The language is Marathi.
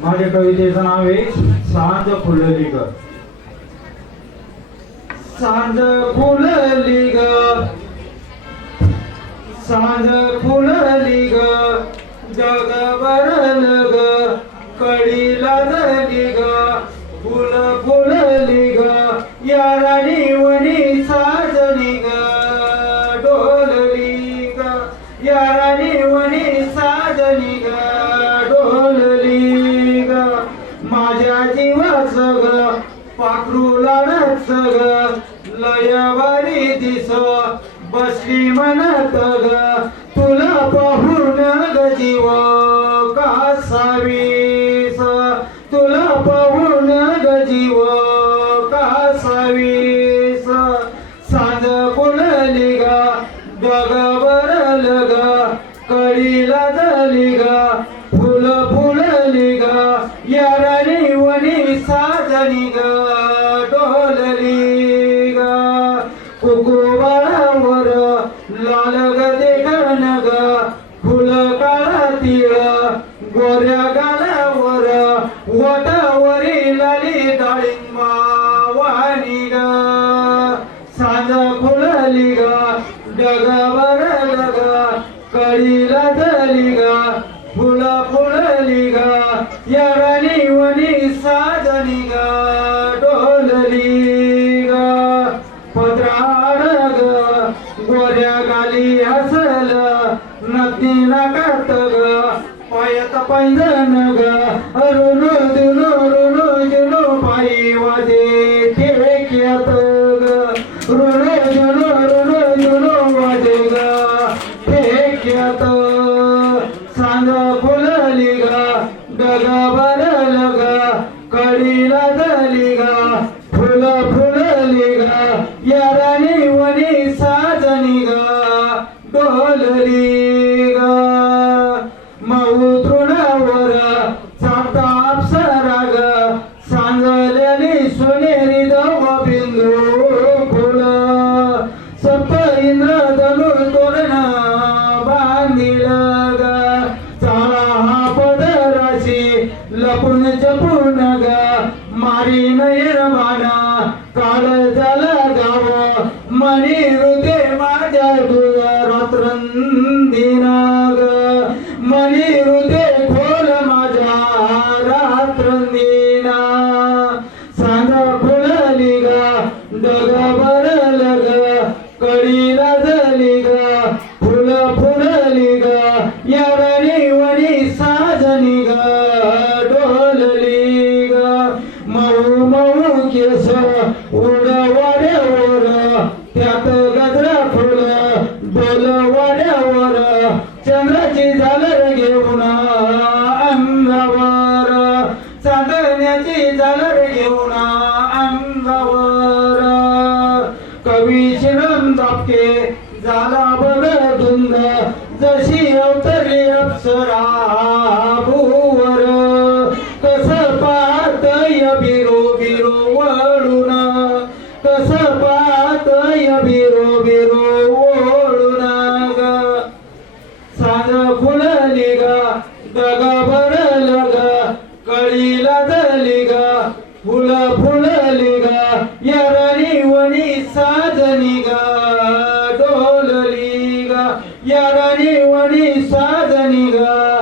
माझ्या कवितेचं नाव आहे सांज फुलली ग सांज फुलली ग सांज फुलली ग जग बरल ग कडीला झाली ग फुल फुलली ग या राणी वणी लयवारी दिस बसली म्हणत ग तुला पाहून ग जीव कुकुबाळावर लाल ग ग फुल काळा तिळ गोऱ्या गालावर वटावरी लाली डाळिंबा वाणी ग. साज फुलली ग डगावर लग ग कळीला ग फुल फुलली ग या राणी वनी सा गोऱ्या गाली हसल नदी नाकात ग. पायात पैंजण ग. अरुण दुनो रुण जुनो पायी वाजे ठेक्यात ग. रुण जुनो रुण जुनो वाजे ग. ठेक्यात सांग फुलली ग. डग बरल ग. कडीला सप्त इंद्र धनु तोरण बांधिल ग. चाला हा पदराशी लपून जपून ग. मारी नयनमाना काल झाला गाव. मणी हृदय माझ्या तुझ रात्रंदिना डोलवाड्यावर चंद्राची झालर घेऊन अंगावर. चांदण्याची झालर घेऊन अंगावर. कवी शिरम दापके झाला बघ धुंद जशी अवतरली अप्सरा. फुल फुलली ग वणी साजनी गोलली डोलली वणी साजनी गा.